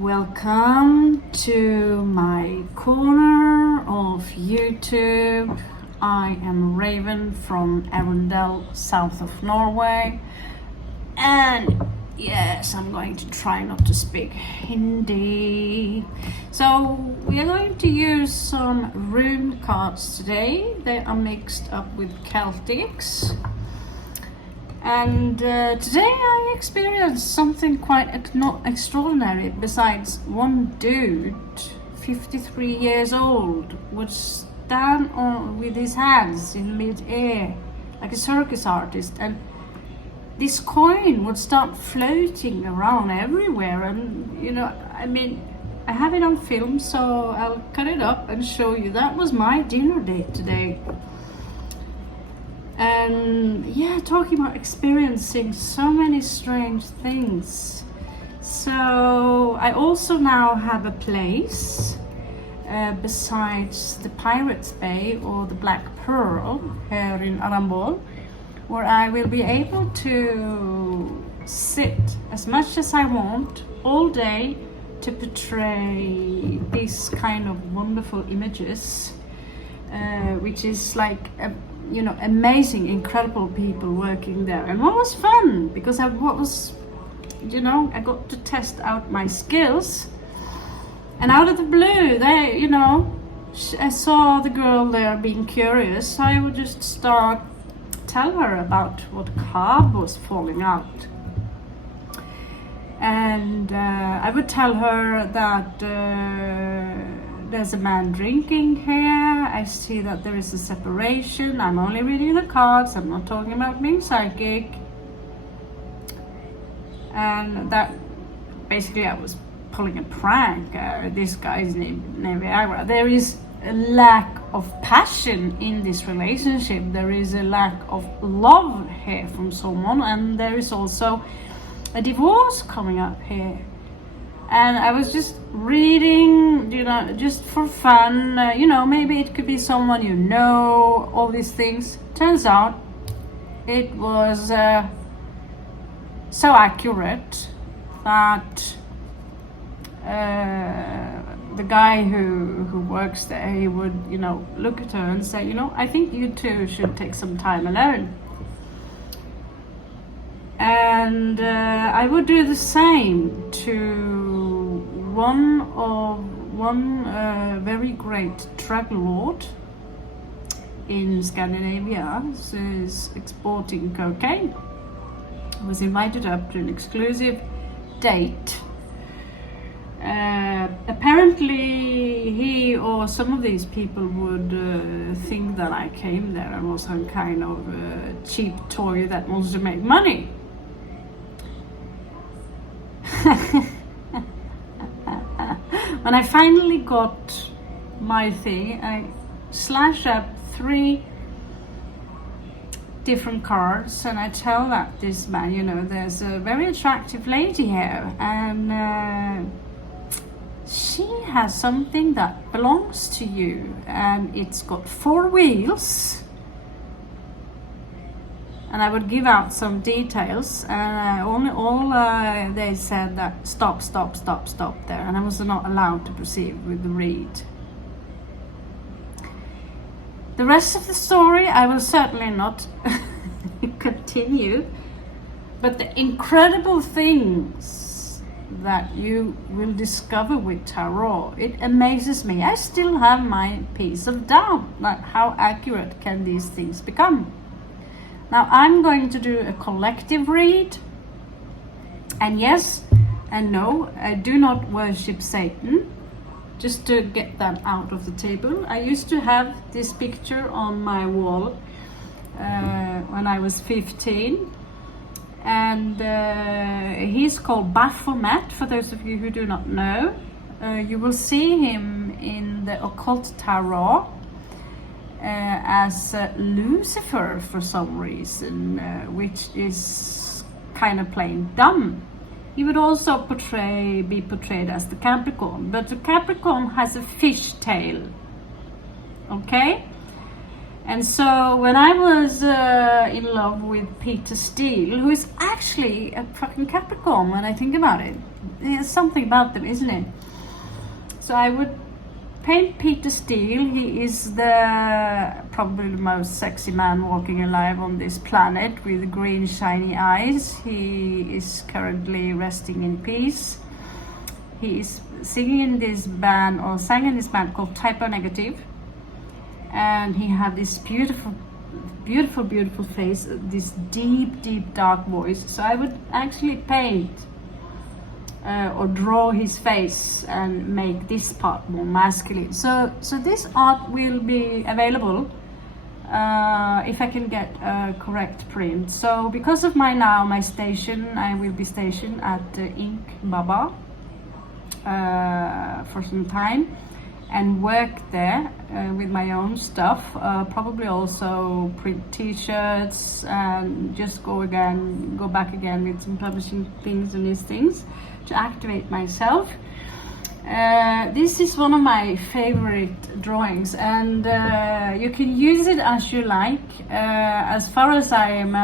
Welcome to my corner of YouTube. I am Raven from Arendal, south of Norway, and yes, I'm going to try not to speak Hindi. So we are going to use some rune cards today. They are mixed up with Celtics. And today I experienced something quite extraordinary. Besides, one dude, 53 years old, would stand on with his hands in mid-air like a circus artist, and this coin would start floating around everywhere. And I have it on film, so I'll cut it up and show you. That was my dinner date today. And yeah, talking about experiencing so many strange things. So I also now have a place besides the Pirates Bay or the Black Pearl here in Arendal, where I will be able to sit as much as I want all day to portray these kind of wonderful images, which is like amazing, incredible people working there. And what was fun, because I got to test out my skills. And out of the blue, I saw the girl there being curious, so I would just tell her about what card was falling out. And I would tell her that there's a man drinking here. I see that there is a separation. I'm only reading the cards. I'm not talking about being psychic. And that basically I was pulling a prank. This guy's named Viagra. There is a lack of passion in this relationship. There is a lack of love here from someone, and there is also a divorce coming up here. And I was just reading, just for fun, maybe it could be someone all these things. Turns out it was so accurate that the guy who works there, he would, look at her and say, I think you two should take some time alone. And I would do the same to one very great drug lord in Scandinavia who is exporting cocaine. I was invited up to an exclusive date. Apparently he or some of these people would think that I came there and was some kind of cheap toy that wants to make money. When I finally got my thing, I slashed up 3 different cards, and I tell that this man, there's a very attractive lady here, and she has something that belongs to you, and it's got 4 wheels. And I would give out some details, and they said that stop there, and I was not allowed to proceed with the read. The rest of the story I will certainly not continue, but the incredible things that you will discover with tarot, it amazes me. I still have my piece of doubt, like how accurate can these things become. Now I'm going to do a collective read, and yes and no, I do not worship Satan, just to get that out of the table. I used to have this picture on my wall when I was 15, and he's called Baphomet, for those of you who do not know. You will see him in the occult tarot as Lucifer for some reason, which is kind of plain dumb. He would also be portrayed as the Capricorn, but the Capricorn has a fish tail, okay? And so when I was in love with Peter Steele, who is actually a fucking Capricorn when I think about it, there's something about them, isn't it? So I would paint Peter Steele. He is probably the most sexy man walking alive on this planet, with green shiny eyes. He is currently resting in peace. He is singing in this band, or sang in this band called Typo Negative, and he had this beautiful face, this deep dark voice. So I would actually paint or draw his face and make this part more masculine. So this art will be available if I can get a correct print. So because of my station, I will be stationed at Ink Baba for some time and work there with my own stuff, probably also print t-shirts and just go back again with some publishing things and these things to activate myself. This is one of my favorite drawings, and you can use it as you like. As far as I am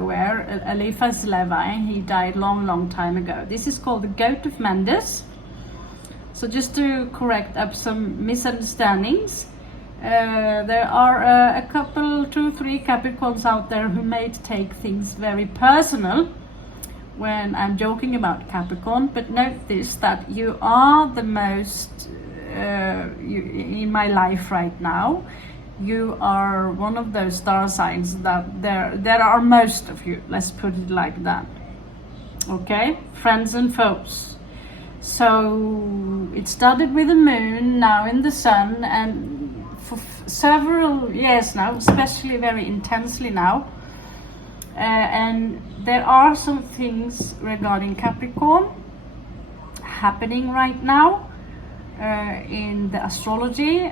aware, Eliphas Levi, he died long time ago. This is called the Goat of Mendes. So just to correct up some misunderstandings, there are a couple, 2-3 Capricorns out there who may take things very personal when I'm joking about Capricorn, but note this, that you are the most in my life right now. You are one of those star signs that there are most of you, let's put it like that. Okay, friends and foes. So it started with the moon, now in the sun, and for several years now, especially very intensely now. And there are some things regarding Capricorn happening right now in the astrology.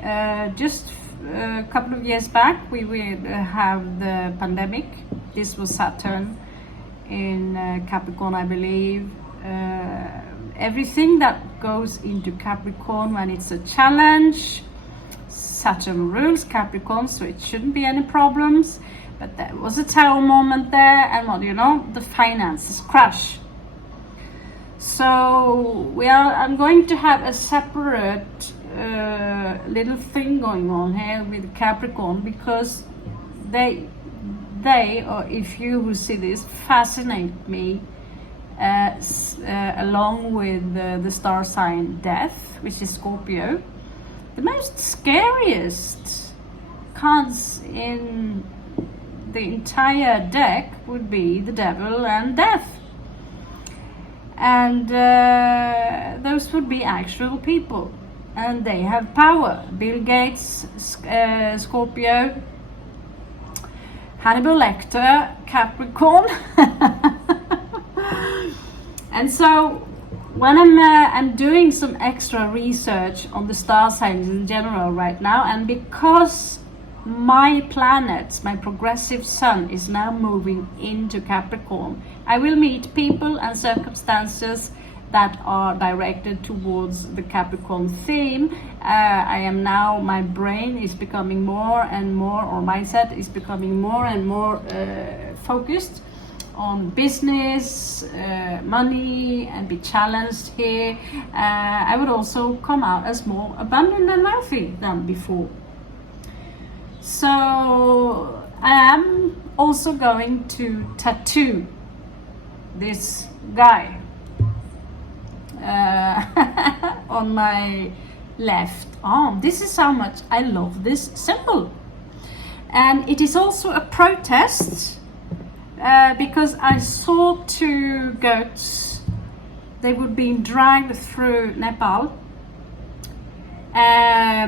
Just a couple of years back, we will have the pandemic. This was Saturn in Capricorn, I believe. Everything that goes into Capricorn when it's a challenge, Saturn rules Capricorn, so it shouldn't be any problems. But there was a tower moment there, and what do you know, the finances crash. So I'm going to have a separate little thing going on here with Capricorn, because they or if you who see this, fascinate me along with the star sign Death, which is Scorpio. The most scariest cards in the entire deck would be the Devil and Death, and those would be actual people, and they have power. Bill Gates, Scorpio, Hannibal Lecter, Capricorn. And so when I'm doing some extra research on the star signs in general right now, and because my planet, my progressive sun, is now moving into Capricorn, I will meet people and circumstances that are directed towards the Capricorn theme. My brain is becoming more and more, or mindset is becoming more and more focused on business, money, and be challenged here. I would also come out as more abundant and wealthy than before. So I am also going to tattoo this guy on my left arm. This is how much I love this symbol. And it is also a protest because I saw 2 goats. They were being dragged through Nepal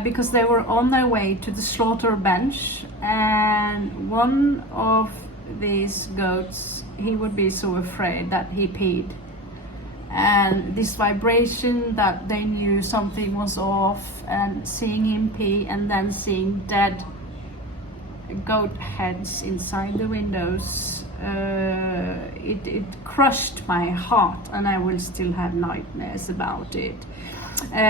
because they were on their way to the slaughter bench, and one of these goats, he would be so afraid that he peed, and this vibration that they knew something was off, and seeing him pee and then seeing dead goat heads inside the windows, it crushed my heart, and I will still have nightmares about it.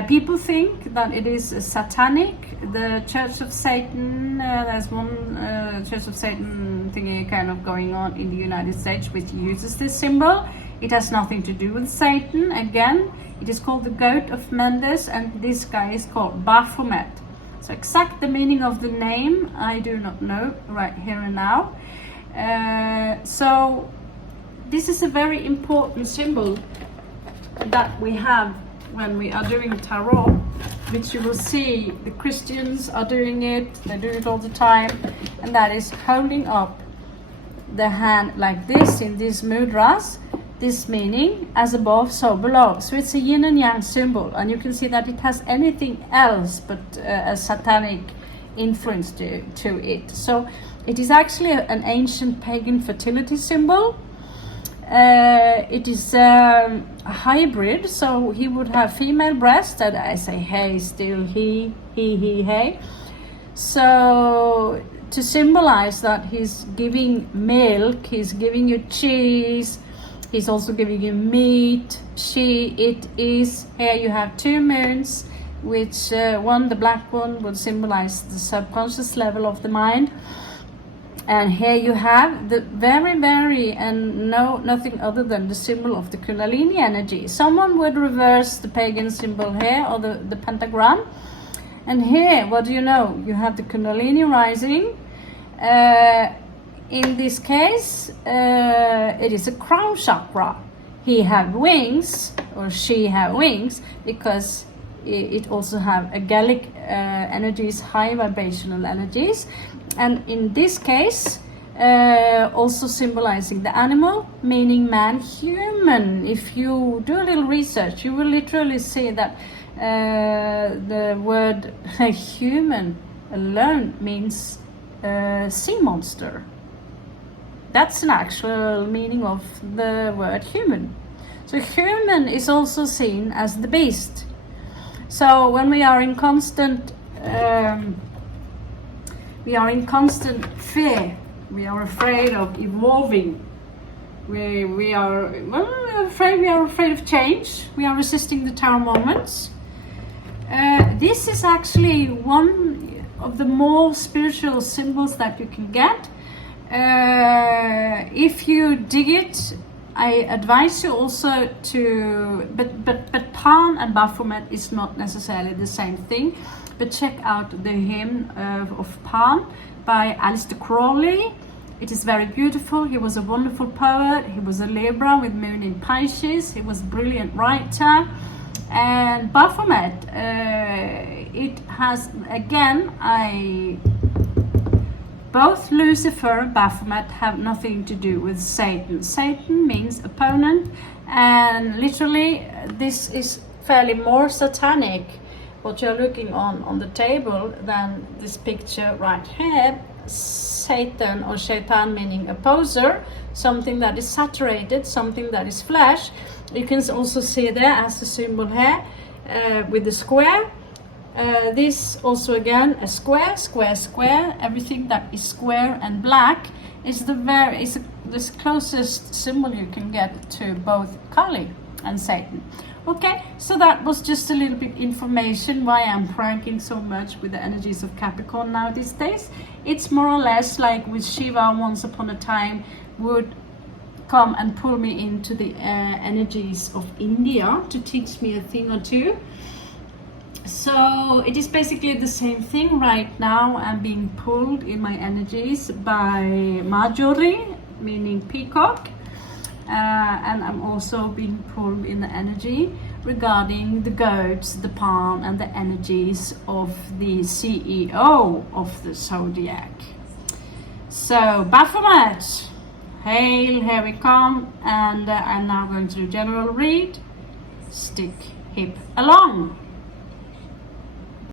People think that it is satanic. The Church of Satan, there's one Church of Satan thingy kind of going on in the United States which uses this symbol. It has nothing to do with Satan. Again, it is called the goat of Mendes, and this guy is called Baphomet. So exact the meaning of the name I do not know right here and now. So this is a very important symbol that we have when we are doing tarot, which you will see the Christians are doing it, they do it all the time, and that is holding up the hand like this in these mudras, this meaning as above so below. So it's a yin and yang symbol, and you can see that it has anything else but a satanic influence to it. So it is actually an ancient pagan fertility symbol. It is a hybrid, so he would have female breast, and I say hey, still he, hey. So to symbolize that he's giving milk, he's giving you cheese, he's also giving you meat, she, it is. Here you have two moons, which one, the black one, would symbolize the subconscious level of the mind. And here you have the very, and nothing other than the symbol of the Kundalini energy. Someone would reverse the pagan symbol here, or the pentagram. And here, what do you know? You have the Kundalini rising. In this case, it is a crown chakra. He have wings, or she have wings, because it also have Gallic energies, high vibrational energies. And in this case, also symbolizing the animal, meaning man, human. If you do a little research, you will literally see that the word human alone means sea monster. That's an actual meaning of the word human. So human is also seen as the beast. So when we are in constant fear, we are afraid of evolving, we are afraid of change, we are resisting the tower moments. This is actually one of the more spiritual symbols that you can get. If you dig it, I advise you also to, but Pan and Baphomet is not necessarily the same thing, but check out the hymn of Pan by Aleister Crowley. It is very beautiful. He was a wonderful poet. He was a Libra with moon in Pisces. He was a brilliant writer. And Baphomet, it has, again, both Lucifer and Baphomet have nothing to do with Satan. Satan means opponent, and literally this is fairly more satanic, what you're looking on the table, than this picture right here. Satan, or Shaitan, meaning opposer, something that is saturated, something that is flesh. You can also see there as a symbol here with the square. This also again a square, everything that is square and black is the closest symbol you can get to both Kali and Satan. Okay, so that was just a little bit information why I'm pranking so much with the energies of Capricorn now these days. It's more or less like with Shiva once upon a time would come and pull me into the energies of India to teach me a thing or two. So it is basically the same thing right now. I'm being pulled in my energies by Marjorie, meaning peacock, and I'm also being pulled in the energy regarding the goats, the palm, and the energies of the CEO of the zodiac. So Baphomet, hail, here we come, and I'm now going to do general read. Stick hip along.